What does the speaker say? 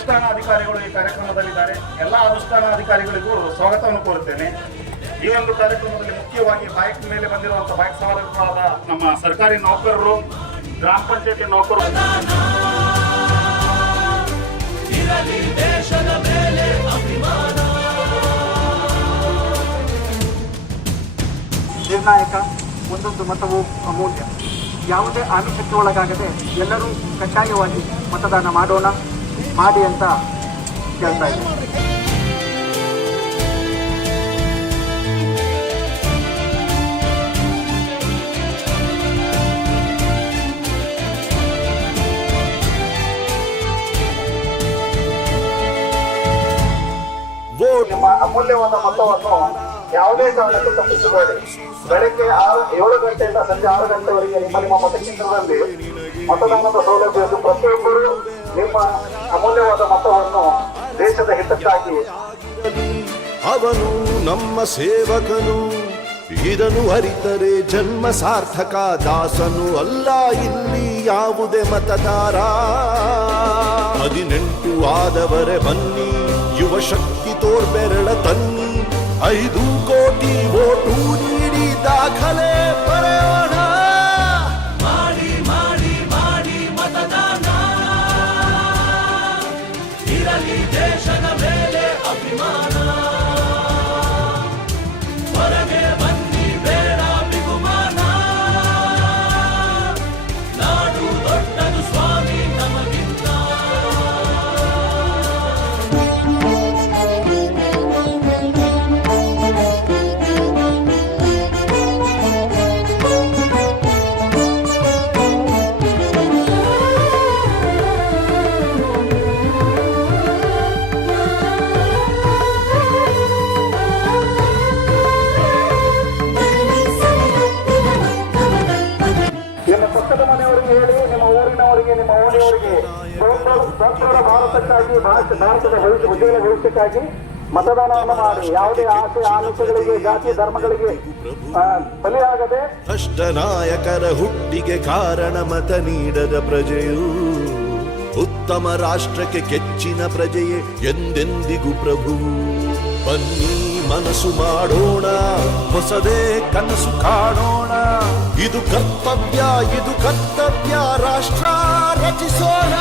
ಅನುಷ್ಠಾನಾಧಿಕಾರಿಗಳು ಈ ಕಾರ್ಯಕ್ರಮದಲ್ಲಿದ್ದಾರೆ. ಎಲ್ಲ ಅನುಷ್ಠಾನಾಧಿಕಾರಿಗಳಿಗೂ ಸ್ವಾಗತವನ್ನು ಕೋರುತ್ತೇನೆ. ಈ ಒಂದು ಕಾರ್ಯಕ್ರಮದಲ್ಲಿ ಮುಖ್ಯವಾಗಿ ಬೈಕ್ ಮೇಲೆ ಬಂದಿರುವಂತಹ ಬೈಕ್ ಸವಾರರಾದ ನಮ್ಮ ಸರ್ಕಾರಿ ನೌಕರರು, ಗ್ರಾಮ ಪಂಚಾಯತಿ ನೌಕರರು, ನಿರ್ಣಾಯಕ. ಒಂದೊಂದು ಮತವು ಅಮೂಲ್ಯ. ಯಾವುದೇ ಆಮಿಷಕ್ಕೆ ಒಳಗಾಗದೆ ಎಲ್ಲರೂ ಕಡ್ಡಾಯವಾಗಿ ಮತದಾನ ಮಾಡೋಣ, ಮಾಡಿ ಅಂತ ಕೇಳ್ತಾ ಇದ್ದೀನಿ. ನಿಮ್ಮ ಅಮೂಲ್ಯವಾದ ಮತವನ್ನು ಯಾವುದೇ ಕಾರಣಕ್ಕೂ ತಪ್ಪಿಸಬೇಡಿ. ಬೆಳಗ್ಗೆ 7 ಗಂಟೆಯಿಂದ ಸಂಜೆ 6 ಗಂಟೆವರೆಗೆ ನಿಮ್ಮ ಮತಕೇಂದ್ರದಲ್ಲಿ ಮತದಾನದ ಸೌಲಭ್ಯ ಇದ್ದು ಪ್ರತಿಯೊಬ್ಬರು ನಿಮ್ಮ ಅಮೂಲ್ಯವಾದ ಮತವನ್ನು ದೇಶದ ಹಿತಕ್ಕಾಗಿ. ಅವನು ನಮ್ಮ ಸೇವಕನು, ಇದನ್ನು ಅರಿತರೆ ಜನ್ಮ ಸಾರ್ಥಕ. ದಾಸನು ಅಲ್ಲ ಇಲ್ಲಿ ಯಾವುದೇ ಮತದಾರ. 18 ಆದವರೆ ಬನ್ನಿ, ಯುವ ಶಕ್ತಿ ತೋರ್ಬೆರಳ ತನ್ನಿ. 5 ಕೋಟಿ ಓಟು ನೀಡಿ ದಾಖಲೆ ಬರೆಯೋಣ. ಮಾಡಿ ಮಾಡಿ ಮಾಡಿ ಮತದಾನ, ಇರಲಿ ದೇಶದ ಮೇಲೆ ಅಭಿಮಾನ. ಹೊರಗೆ ಬನ್ನಿ ಬೇಡ ಬಿಗುಮಾನ, ನಾಡು ದೊಡ್ಡದು ಸ್ವಾಮಿ ನಮಗಿಂತ. ಪಕ್ಕದ ಮನೆಯವರಿಗೆ ಹೇಳಿ, ನಿಮ್ಮ ಊರಿನವರಿಗೆ, ನಿಮ್ಮ ಓಣಿಯವರಿಗೆ, ಸ್ವತಂತ್ರ ಭಾರತಕ್ಕಾಗಿ, ಭಾರತದ ಉಜ್ವಲ ಭವಿಷ್ಯಕ್ಕಾಗಿ ಮತದಾನವನ್ನು ಮಾಡಿ. ಯಾವುದೇ ಆಸೆ ಆಮಿಷಗಳಿಗೆ, ಜಾತಿ ಧರ್ಮಗಳಿಗೆ ಬಲಿಯಾಗದೆ. ಭ್ರಷ್ಟ ನಾಯಕರ ಹುಟ್ಟಿಗೆ ಕಾರಣ ಮತ ನೀಡದ ಪ್ರಜೆಯು. ಉತ್ತಮ ರಾಷ್ಟ್ರಕ್ಕೆ ಕೆಚ್ಚಿನ ಪ್ರಜೆಯೇ ಎಂದೆಂದಿಗೂ ಪ್ರಭುವು. ಬನ್ನಿ ಮನಸ್ಸು ಮಾಡೋಣ, ಹೊಸದೇ ಕನಸು ಕಾಣೋಣ. ಇದು ಕರ್ತವ್ಯ ರಾಷ್ಟ್ರ ರಚಿಸೋಣ.